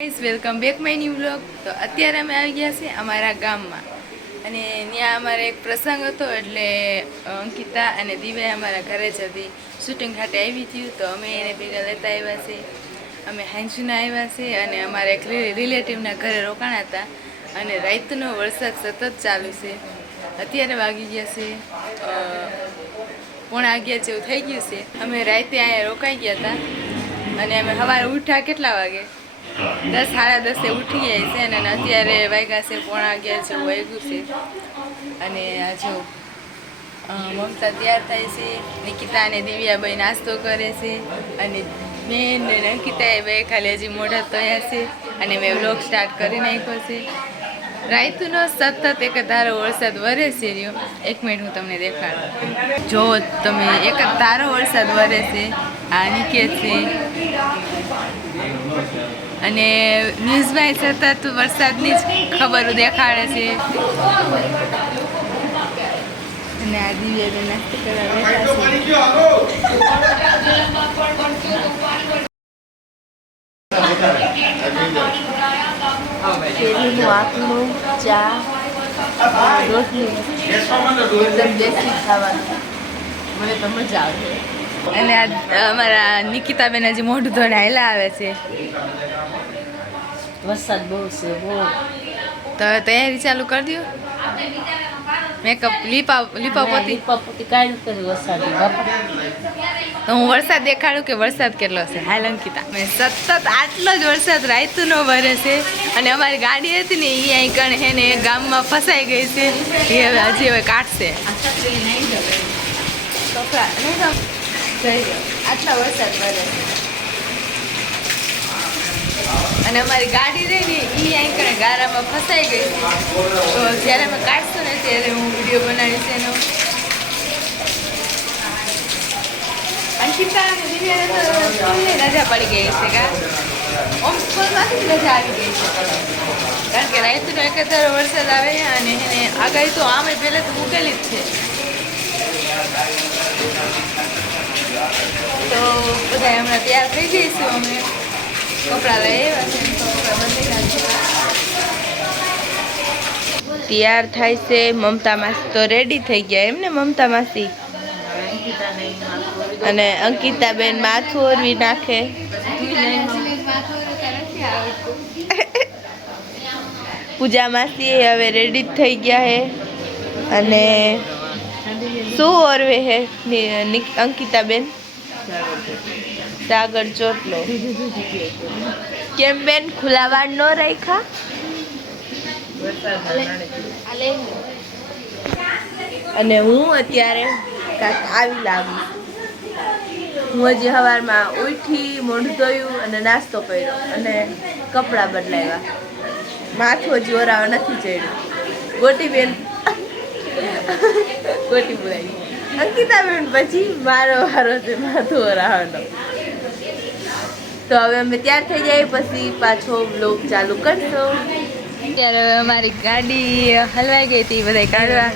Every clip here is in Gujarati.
Welcome back my new vlog. તો અત્યારે અમે આવી ગયા છીએ અમારા ગામમાં અને ત્યાં અમારે એક પ્રસંગ હતો એટલે અંકિતા અને દિવ્યા અમારા ઘરે જ હતી. શૂટિંગ ખાતે આવી હતી તો અમે એને ભેગા લેતા આવ્યા છે. અમે હાંજુના આવ્યા છે અને અમારા એક રિલેટિવના ઘરે રોકાણા હતા અને રાતનો વરસાદ સતત ચાલુ છે. અત્યારે વાગી ગયા છે 11:30 જેવું થઈ ગયું છે. અમે રાતે અહીંયા રોકાઈ ગયા હતા અને અમે સવારે ઉઠ્યા કેટલા વાગે 10 સાડા 10 ઉઠી ગયા છે અને અત્યારે વાગ્યા છે 11:30 જેવું વાગ્યું છે. અને આ જો મમતા તૈયાર થાય છે, નિકિતા અને દિવ્યાભાઈ નાસ્તો કરે છે અને મેં ને અંકિતાએ બે ખાલી હજી મોઢા તોયા છે અને મેં વ્લોગ સ્ટાર્ટ કરી નાખ્યો છે. રાતનો સતત એક ધારો વરસાદ વરે છે રહ્યો. 1 મિનિટ હું તમને દેખાડું. જો તમે એક ધારો વરસાદ વરે છે. આ નિકેત છે અને ન્યૂઝમાં સતત વરસાદની જ ખબર દેખાડે છે. અને આ દિવ્યા નાસ્તો કરવા કેરીનું આખલું, ચા, રોટલી, એકદમ દેશી ખાવાનું. મને તો મજા આવે. અને અમારા નિકિતાબેન હજી મોઢું ધોઈને હાલ્યા આવે છે. વરસાદ બહુ છે બહુ. તો તૈયારી ચાલુ કરી દો. મેકઅપ લીપાપોતી કાઢ્યું કરી વરસાદ. તો હું વરસાદ દેખાડું કે વરસાદ કેટલો છે. હાલ અંકિતા, મેં સતત આટલો જ વરસાદ રાતનો વરે છે અને અમારી ગાડી હતી ને એ અહીં કણ હે ને ગામમાં ફસાઈ ગઈ છે. એ હજી હવે કાઢશે. આટલા વરસાદ વરે છે અને અમારી ગાડી રહી ને એ અહીં કણે ગારામાં ફસાઈ ગઈ છે. તો જ્યારે અમે કાઢશું ને ત્યારે હું વિડીયો બનાવીશ એનો. અંકિતા અને દિવ્યાને તો સ્કૂલની રજા પડી ગઈ છે કા સ્કૂલમાંથી જ રજા આવી ગઈ છે કારણ કે રાતનો એકધારો વરસાદ આવે અને એને આગાહી તો આમે પહેલે તો મૂકેલી જ છે. તો બધા હમણાં તૈયાર થઈ જઈશું. અમે કપડાં લઈ આવ્યા છે, કપડાં બદલી નાખ્યા. તૈયાર થાય છે. મમતા માસી તો રેડી થઈ ગયા એમ ને મમતા માસી? અને અંકિતાબેન માથું ઓરવી નાખે. પૂજા માસી હવે રેડી થઈ ગયા હે અને શું ઓરવે હે અંકિતાબેન? સાગર ચોટલો. કેમ બેન ખુલ્લા વાળ ન રાખ્યા? અને હું અત્યારે કાંઈક આવી લાવી. હું હજી સવારમાં ઉઠી, મોઢું ધોયું અને નાસ્તો કર્યો અને કપડાં બદલાવ્યા. માથું હજી ઓરાવા નથી ચડ્યું. ગોટીબેન ગોટી બોલાવી. અંકિતાબેન પછી મારો વારો છે માથું ઓરાવાનો. તો હવે અમે તૈયાર થઈ જાય પછી પાછો વ્લોગ ચાલુ કરશો. ત્યારે અમારી ગાડી હલવાઈ ગઈ હતી. બધા કાઢવા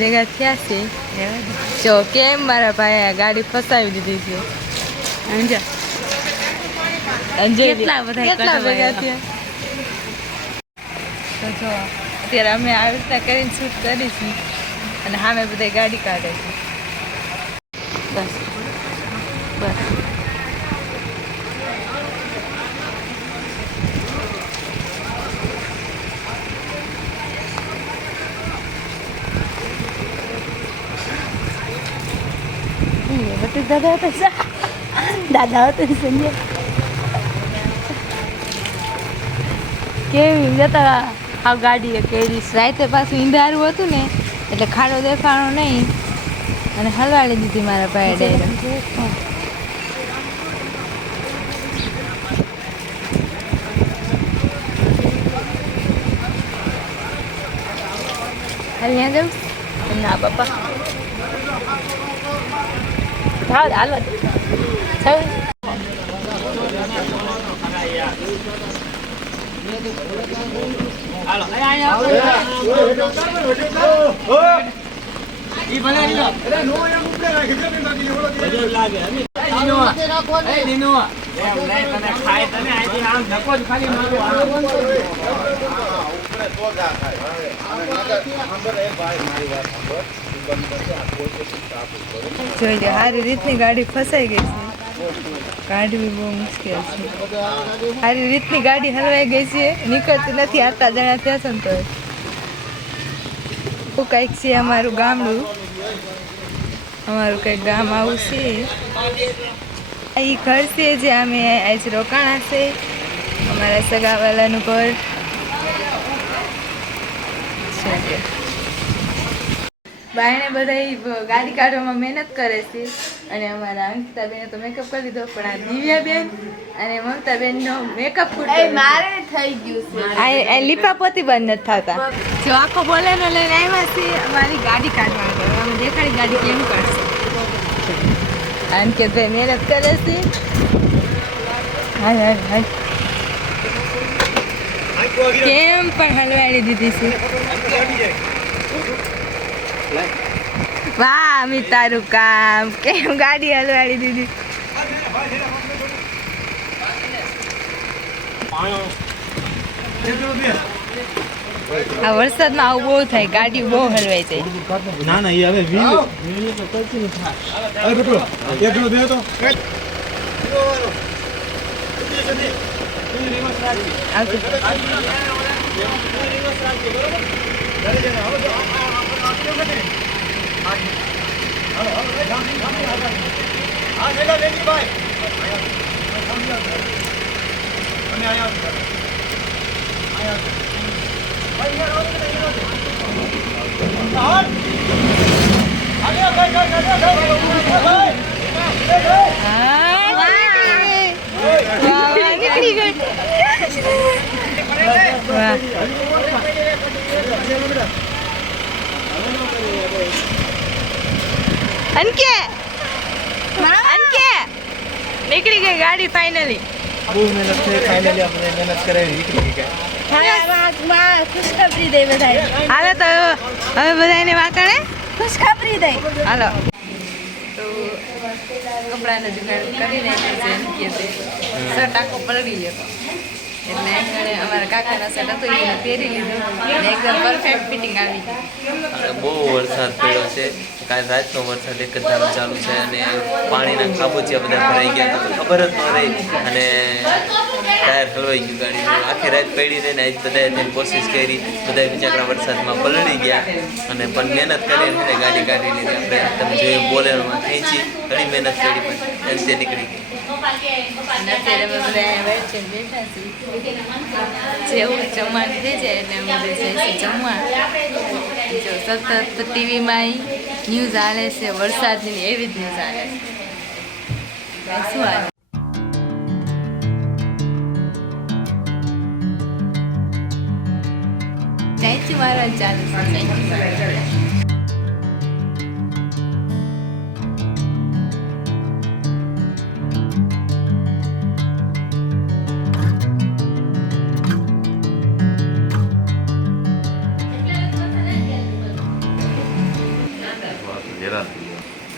ભેગા થયા છે. જો કેમ મારા ભાઈ ગાડી ફસાવી દીધી છે. કેટલા બધા ભેગા થયા. તો જો અત્યારે અમે આવી રીતના કરીને શૂટ કરીશું અને સામે બધા ગાડી કાઢે છે. બસ બસ દાદા હતા દાદા હતા સંજય કેવી જતા આ ગાડીએ કેરી રાતે પાછું ઈંધારું હતું ને એટલે ખાડો દેખાણો નહીં અને હલવાડી દીધી મારા ભાઈ ડાયરેક્ટ. હાલ ત્યાં જાઉં ના બાપા હાલો જોઈ લે સારી રીતની ગાડી ફસાઈ ગઈ છે, કાઢવી બહુ મુશ્કેલ છે. સારી રીતની ગાડી હલવાઈ ગઈ છે, નીકળતી નથી. આટલા જણા થયા છે ને તો કંઈક છે અમારું ગામડું, અમારું કંઈક ગામ આવું છે. એ ઘર છે જે અમે આજ રોકાણા છે, અમારા સગાવાલાનું ઘર છે. બાયણે બધા ગાડી કાઢવામાં મહેનત કરે છે અને અમારા અંકિતાબેને તો મેકઅપ કરી લીધો, પણ આ દિવ્યાબેન અને મમતાબેનનો મેકઅપ મારે થઈ ગયું છે. આ લીપાપોતી બંધ નથી થતા. જો આખો બોલેનો લઈને આવ્યા છે અમારી ગાડી કાઢવા માટે. અમે દેખાડી ગાડી કેમ કાઢશે, અંકિતભાઈ મહેનત કરે છે. હાય હાય હાય કેમ પણ હલવાડી દીધી છે. વાહ અમિત તારું કામ, કેમ ગાડી હલવાડી દીધી. આ વરસાદમાં આવું બહુ થાય, ગાડી બહુ હલવાઈ જાય. ના ના એ હવે વીડિયો તો કરતી નથી. અરે બેટો એક જણો બે તો નીકળી ગઈ. વાહ અનકે અનકે નીકળી ગઈ ગાડી ફાઇનલી. બહુ મહેનત થઈ, ફાઇનલી આપણે મહેનત કરાવી નીકળી ગઈ. ખુશખબરી દે બધાય. હાલો તો હવે બધાને વાંકણે ખુશખબરી દે. હાલો તો કપડાનો જુગાડ કરી નાખ્યો છે. એમ કે શર્ટ આખો પલળી ગયો હતો એટલે એણે અમારા કાકાનો શર્ટ હતો એને પહેરી લીધો અને એકદમ પરફેક્ટ ફિટિંગ આવી ગઈ. બહુ વરસાદ પડ્યો છે, કાલ રાતનો વરસાદ એક જ ધારો ચાલુ છે અને પાણીના ખાબોચિયા બધા ભરાઈ ગયા તો ખબર જ ન રહી અને ટાયર હલવાઈ ગયું ગાડી. આખી રાત પડી રહીને આજ બધાએ થઈને કોશિશ કરી, બધા બિચારા વરસાદમાં પલળી ગયા અને પણ મહેનત કરીને ગાડી કાઢી લીધી. આપણે તમે જોયું બોલેરોમાં ખેંચી ઘણી મહેનત કરી પણ અંતે નીકળી ગઈ. અને અત્યારે અમે બધા વાઈટ છે બેઠા છીએ. જેવું જમવાનું થઈ જાય એટલે અમે બધા જઈશું જમવા. જો સતત ટીવીમાં ન્યૂઝ આવે છે વરસાદની, એવી જ ન્યૂઝ આવે છે. શું આવે જયચી મહારાજ ચાલે છે.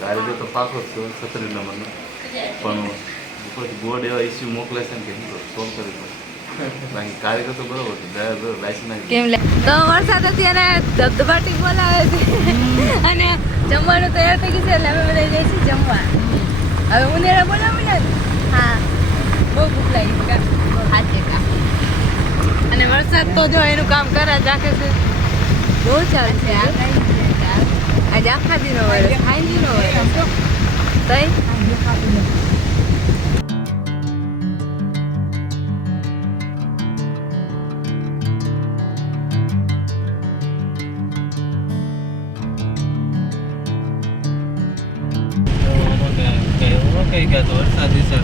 કારીગર તો પાકો જ છે 17 નંબરનો, પણ ઉપરથી બોર્ડ એવા ઇસ્યુ મોકલે છે ને કે હું સોલ્વ કરી દઉં. બાકી કારીગર તો બરોબર છે, ડ્રાઈવર લાઇસન્સ કેમ લે તો વરસાદ અત્યારે ધબધબાટી બોલાવે છે અને જમવાનું તૈયાર થઈ ગયું છે એટલે અમે બધા જઈશું જમવા. હવે ઉનેરા બોલાવું ને. હા બહુ ભૂખ લાગી કા હાચે કા. અને વરસાદ તો જો એનું કામ કરે જ રાખે છે. બહુ ચાલુ છે આજે આખા દિનો વરસ ખાઈ વરસ તઈ કઈ ગયા તો વરસાદ વિસર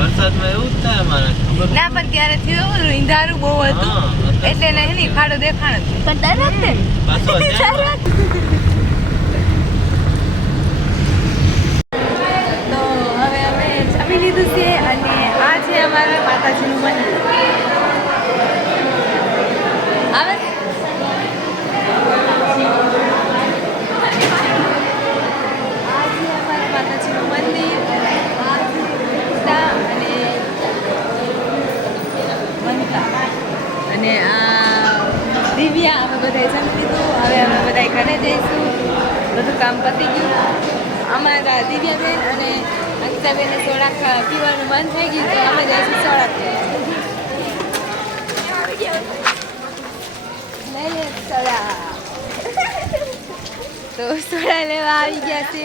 વરસાદમાં એવું જ થાય અમારે. ના પણ ત્યારે થયું ઈંધારું બહુ હતું એટલે નહીં ખાડો દેખાણ જ પણ તરત ને પાછો તરત. તો હવે અમે જમી લીધું છે અને આ છે અમારા માતાજીનું મંદિર આવે છે. બધું કામ પતી ગયું. અમારા દિવ્યાબેન અને અંકિતાબેને સોડા પીવાનું મન થઈ ગયું તો અમે જઈશું સોડા પીવા. લઈ લે સોડા. તો સોડા લેવા આવી ગયા છે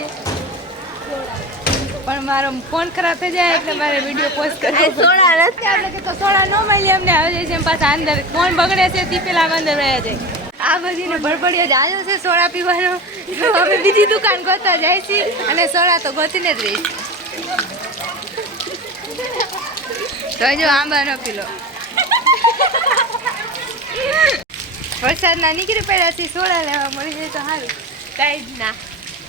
પણ મારો ફોન ખરાબ થઈ જાય એટલે મારે વિડીયો પોસ્ટ કરવો. સોડા નથી આપણે કે તો સોડા ન મળી અમને આવે છે એમ પાછા અંદર ફોન બગડે છે તે પેલા અંદર રહ્યા જાય. આ બધીને ભડભડિયો જ આવ્યો છે સોડા પીવાનો તો અમે બીજી દુકાન ગોતવા જાય છીએ અને સોડા તો ગોતીને જ રહી. તો જો આંબા ન પીલો. વરસાદના નીકળી પડ્યા છે સોડા લેવા મળી જાય તો સારું. કઈ જ ના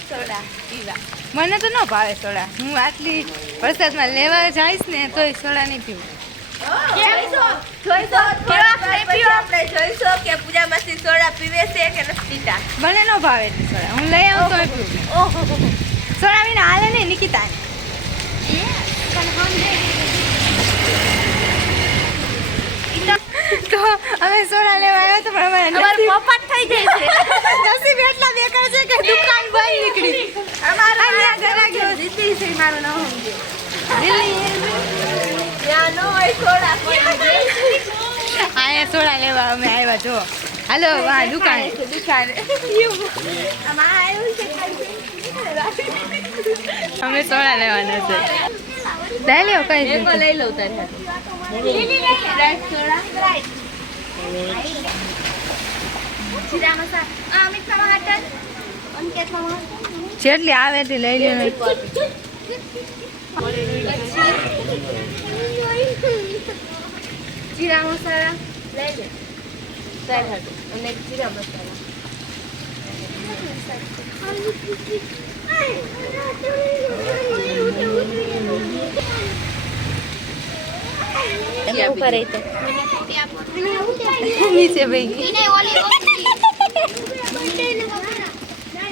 સોડા પીવા. મને તો ન ભાવે સોડા. હું આટલી વરસાદમાં લેવા જઈશ ને તોય સોડા નહીં પીવું. આપણે જોઈશું કે પૂજા માસી સોડા પીવે છે કે નથી પીતા. મને ન ભાવે એટલી સોડા. હું લઈ આવું તોય પીવું. ઓહો સોડા વિના હાલે નહીં નિકિતા. તો અમે સોડા લેવા આવ્યા તો પણ અમારે પોપટ થઈ જાય છે. નસીબ એટલા બેકાર છે કે દુકાન બંધ નીકળી. અમારા અહીંયા ઘરે ગયો. જીતી છે મારું નામ સમજે. ત્યાં ન હોય સોડા કોઈ અહીંયા સોડા લેવા અમે આવ્યા જો. હાલો વાહ દુકાને. દુકાને આમાં આવ્યું છે અમે સોડા લેવાના છે. લઈ લેવો કઈ મેંગો લઈ લઉં તારે હાથે. રાઈટ સોડા રાઈટ જીરા મસાલા અમિત ટમાટર અંકેત ટમાટર જેટલી આવે એટલી લઈ લેવું. જીરા મસાલા લઈ લે તારે હાથે અને જીરા મસાલા ઉપર રહી તો નીચે ભાઈ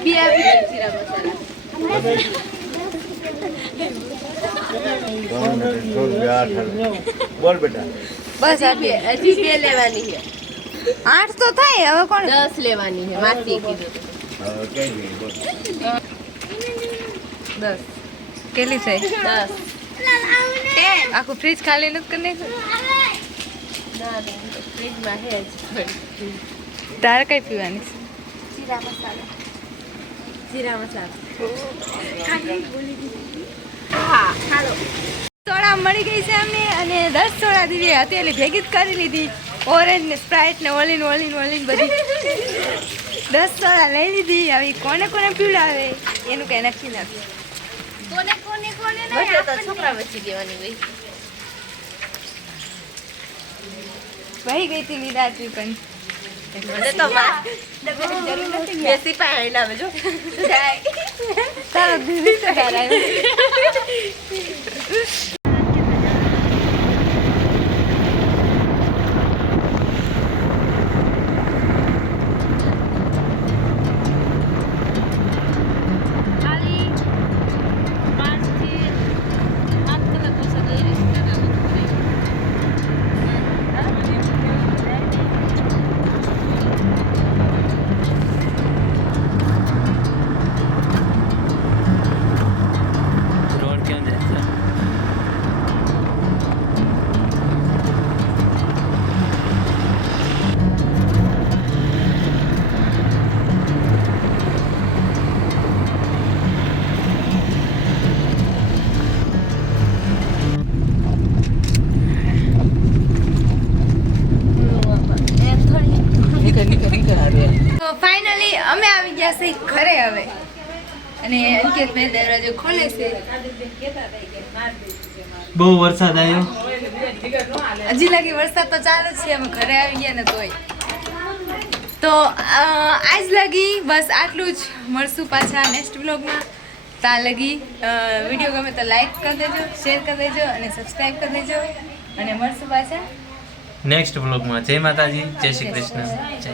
જીરા મસાલા બોલ બેટા. બસ આપીએ. હજી 2 લેવાની છે 8 તો થાય હવે કોણ 10 લેવાની છે માસી કીધું કઈ નહીં બોલ. 10 કેટલી થઈ 10 આખું ફ્રીજ ખાલી નથી કરી નાખ્યું. ના ફ્રીજમાં છે જ તારે કઈ પીવાની છે? જીરા મસાલા જીરા મસાલા હા હાલો સોડા મળી ગઈ છે અમને અને 10 સોડા દીધી હતી એટલે ભેગી જ કરી લીધી. ઓરેન્જ ને સ્પ્રાઇટ ને ઓલીન બધી 10 સોડા લઈ લીધી. હવે કોને કોને પીવડાવે એનું કઈ નક્કી નથી. વચ્ચે તો છોકરા વચ્ચે દેવાની વહી ભાઈ ગઈ હતી વિદાતી પણ મને તો બેસી પાણી લાવે જો તારો દીદી તો કરાય. રોડ ક્યાં જાય છે? તો ફાઇનલી અમે આવી ગયા છે ઘરે હવે અને અંકિતભાઈ દરવાજો ખોલે છે. બહુ વરસાદ આવ્યો. હજી લાગી વરસાદ તો ચાલે જ છે. અમે ઘરે આવી ગયા ને તોય તો આજ લગી બસ આટલું જ. મળશું પાછા નેક્સ્ટ બ્લોગમાં. ત્યાં લગી વિડીયો ગમે તો લાઈક કરી દેજો, શેર કરી દેજો અને સબસ્ક્રાઈબ કરી દેજો અને મળશું પાછા નેક્સ્ટ બ્લોગમાં. જય માતાજી, જય શ્રી કૃષ્ણ, જય